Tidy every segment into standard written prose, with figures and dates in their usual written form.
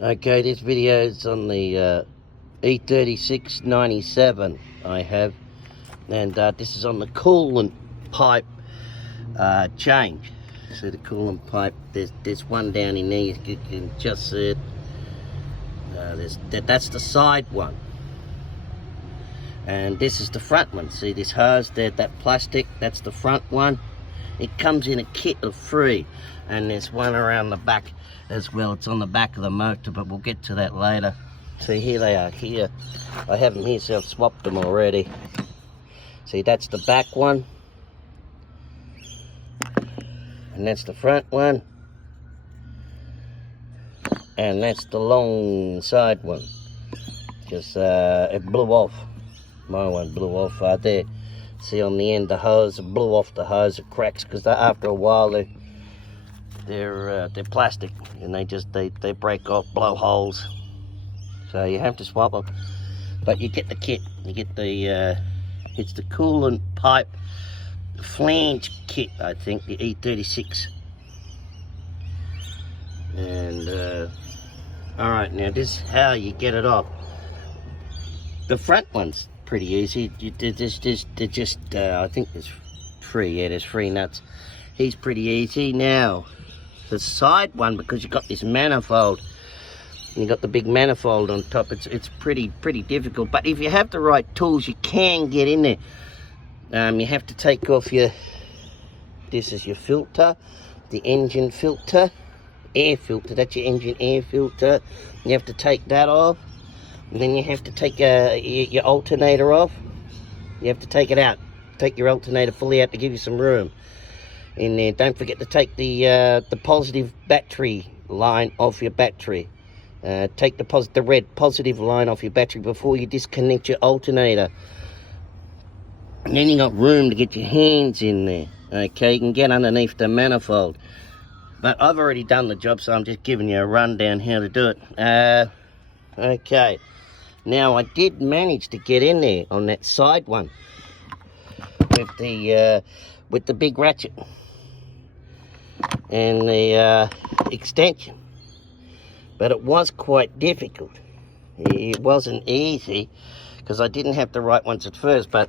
Okay, this video is on the E36 97 I have, and this is on the coolant pipe change. So the coolant pipe, there's one down in there, you can just see it. That's the side one, and this is the front one. See this hose there, that plastic, that's the front one. It comes in a kit of 3, and there's one around the back as well. It's on the back of the motor, but we'll get to that later. See, here they are here. I have them here, so I've swapped them already. See, that's the back one, and that's the front one, and that's the long side one. Just it blew off. My one blew off right there. See on the end the hose, it blew off the hose, it cracks, because after a while they're plastic, and they break off, blow holes. So you have to swap them. But you get the kit. You get the it's the coolant pipe flange kit, I think, the E36. And alright, now this is how you get it off. The front one's pretty easy. They're just I think there's 3, yeah, there's 3 nuts. He's pretty easy. Now the side one, because you've got this manifold, and you've got the big manifold on top, it's pretty difficult. But if you have the right tools, you can get in there. You have to take off this is your filter, the engine filter, air filter, that's your engine air filter. You have to take that off. And then you have to take your alternator off. You have to take it out. Take your alternator fully out to give you some room in there. Don't forget to take the positive battery line off your battery. Take the red positive line off your battery before you disconnect your alternator. And then you got room to get your hands in there. Okay, you can get underneath the manifold. But I've already done the job, so I'm just giving you a rundown how to do it. Okay. Now I did manage to get in there on that side one with the big ratchet and the extension, but it was quite difficult. It wasn't easy because I didn't have the right ones at first. But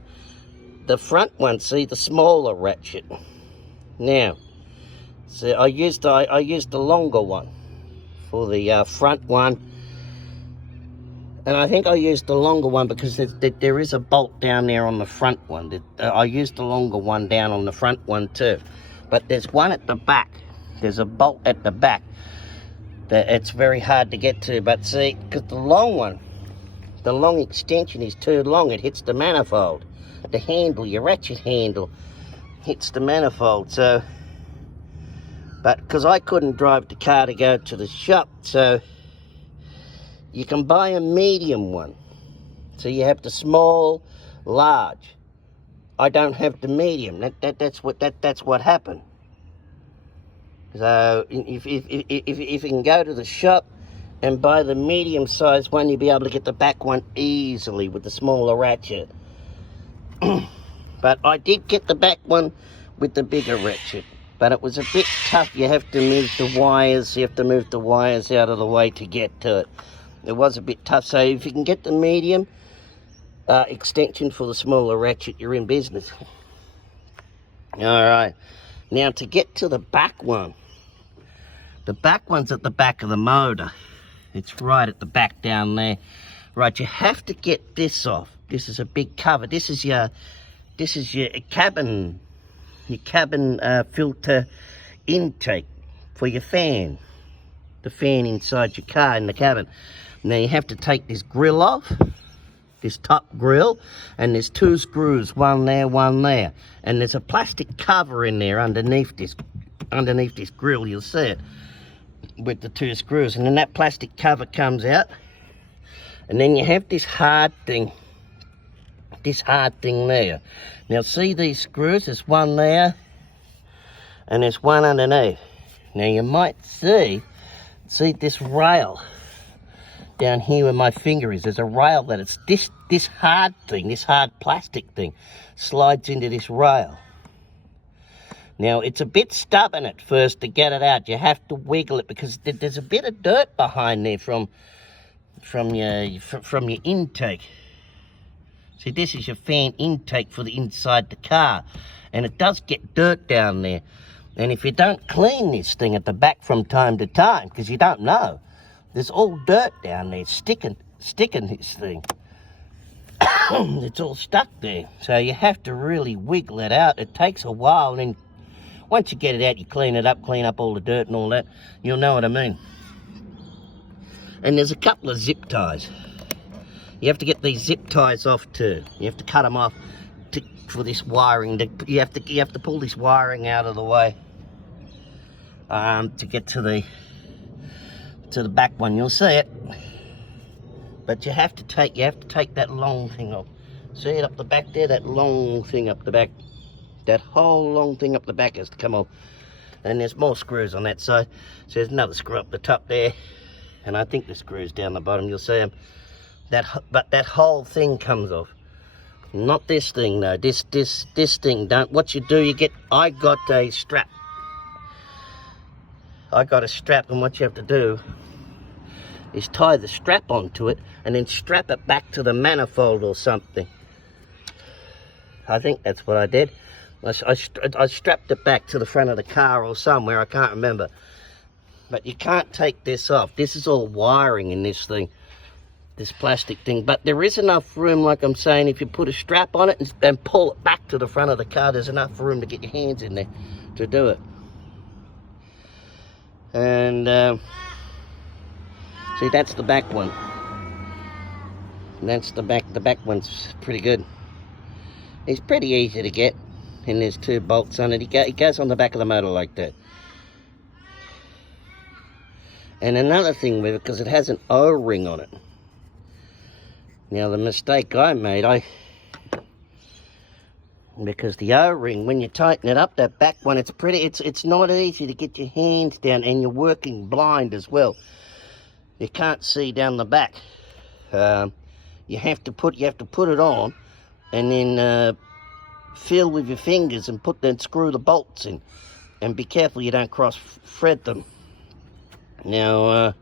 the front one, see, the smaller ratchet. Now, so I used the longer one for the front one. And I think I used the longer one because there is a bolt down there on the front one. I used the longer one down on the front one too. But there's one at the back. There's a bolt at the back that it's very hard to get to. But see, because the long one, the long extension is too long, it hits the manifold. The handle, your ratchet handle, hits the manifold. So, but because I couldn't drive the car to go to the shop, so you can buy a medium one. So you have the small, large. I don't have the medium. That's what happened. So if you can go to the shop and buy the medium sized one, you'll be able to get the back one easily with the smaller ratchet. But I did get the back one with the bigger ratchet. But it was a bit tough. You have to move the wires. You have to move the wires out of the way to get to it. It was a bit tough. So if you can get the medium extension for the smaller ratchet, you're in business. All right. Now to get to the back one. The back one's at the back of the motor. It's right at the back down there. Right, you have to get this off. This is a big cover. This is your cabin filter intake for your fan. The fan inside your car in the cabin. Now you have to take this grill off, this top grill, and there's 2 screws, one there, one there. And there's a plastic cover in there underneath this grill, you'll see it, with the 2 screws. And then that plastic cover comes out. And then you have this hard thing there. Now see these screws, there's one there, and there's one underneath. Now you might see this rail down here where my finger is. There's a rail that it's this hard thing, this hard plastic thing slides into this rail. Now, it's a bit stubborn at first to get it out. You have to wiggle it because there's a bit of dirt behind there from your intake. See, this is your fan intake for the inside the car, and it does get dirt down there. And if you don't clean this thing at the back from time to time, because you don't know, there's all dirt down there sticking this thing. It's all stuck there. So you have to really wiggle it out. It takes a while, and then once you get it out, you clean it up, clean up all the dirt and all that. You'll know what I mean. And there's a couple of zip ties. You have to get these zip ties off too. You have to cut them off for this wiring. You have to pull this wiring out of the way to get to the back one. You'll see it, but you have to take that long thing off. See it up the back there? That long thing up the back. That whole long thing up the back has to come off. And there's more screws on that side. So there's another screw up the top there, and I think the screws down the bottom. You'll see them. But that whole thing comes off. Not this thing though. This thing don't. What you do, I got a strap. And what you have to do is tie the strap onto it and then strap it back to the manifold or something. I think that's what I did. I strapped it back to the front of the car or somewhere. I can't remember. But you can't take this off. This is all wiring in this thing. This plastic thing, but there is enough room, like I'm saying, if you put a strap on it and pull it back to the front of the car, there's enough room to get your hands in there to do it. And see, that's the back one. And that's the back one's pretty good. It's pretty easy to get, and there's 2 bolts on it. It goes on the back of the motor like that. And another thing with it, because it has an O-ring on it. Now, the mistake I made, because the O-ring, when you tighten it up, that back one, it's not easy to get your hands down, and you're working blind as well. You can't see down the back. You have to put it on, and then feel with your fingers and then screw the bolts in, and be careful you don't cross-thread them. Now,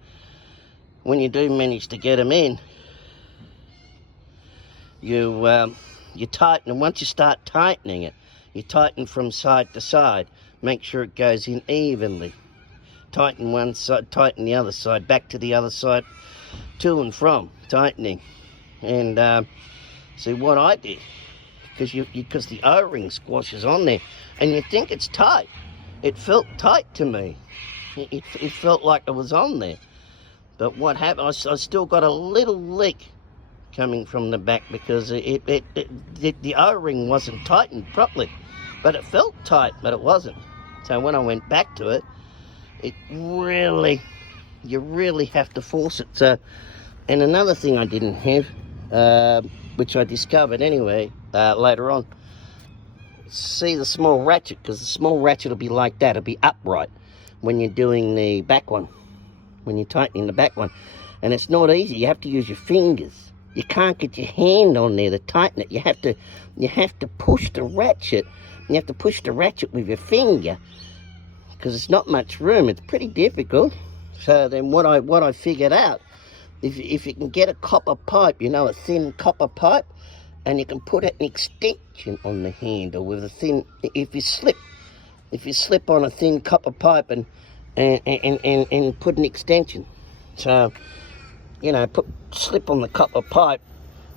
when you do manage to get them in, you tighten, and once you start tightening it, you tighten from side to side. Make sure it goes in evenly. Tighten one side, tighten the other side, back to the other side, to and from, tightening. And see what I did, because the O-ring squashes on there, and you think it's tight. It felt tight to me. It felt like it was on there. But what happened, I still got a little leak coming from the back because the O-ring wasn't tightened properly, but it felt tight, but it wasn't. So when I went back to it, you really have to force it. So, and another thing I didn't have, which I discovered anyway later on, see the small ratchet, because the small ratchet will be like that. It'll be upright when you're doing the back one, when you're tightening the back one, and it's not easy. You have to use your fingers. You can't get your hand on there to tighten it. You have to push the ratchet. You have to push the ratchet with your finger, because it's not much room. It's pretty difficult. So then what I figured out, if you can get a copper pipe, a thin copper pipe, and you can put an extension on the handle with a thin, if you slip on a thin copper pipe and put an extension. So, slip on the copper pipe,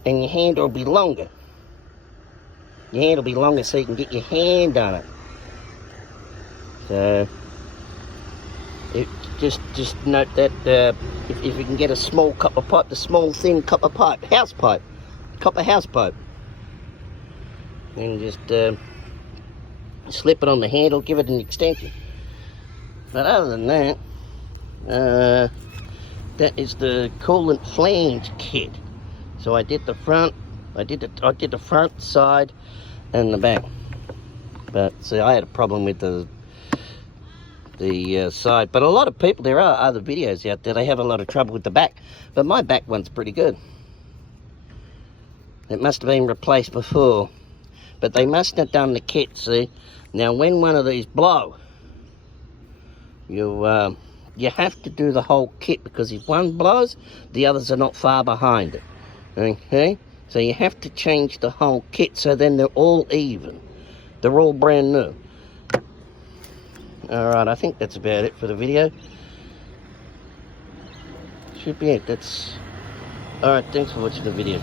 and your handle will be longer. Your hand will be longer so you can get your hand on it. So, just note that if you can get a small copper pipe, the small thin copper pipe, copper house pipe, and just slip it on the handle, give it an extension. But other than that, that is the coolant flange kit. So I did the front, I did the front, side, and the back. But see, I had a problem with the side. But a lot of people, there are other videos out there, they have a lot of trouble with the back. But my back one's pretty good. It must have been replaced before. but they must have done the kit, see. Now when one of these blow, you have to do the whole kit, because if one blows, the others are not far behind it. Okay, so you have to change the whole kit, so then they're all even. They're all brand new. Alright, I think that's about it for the video. Should be it. That's alright, thanks for watching the video.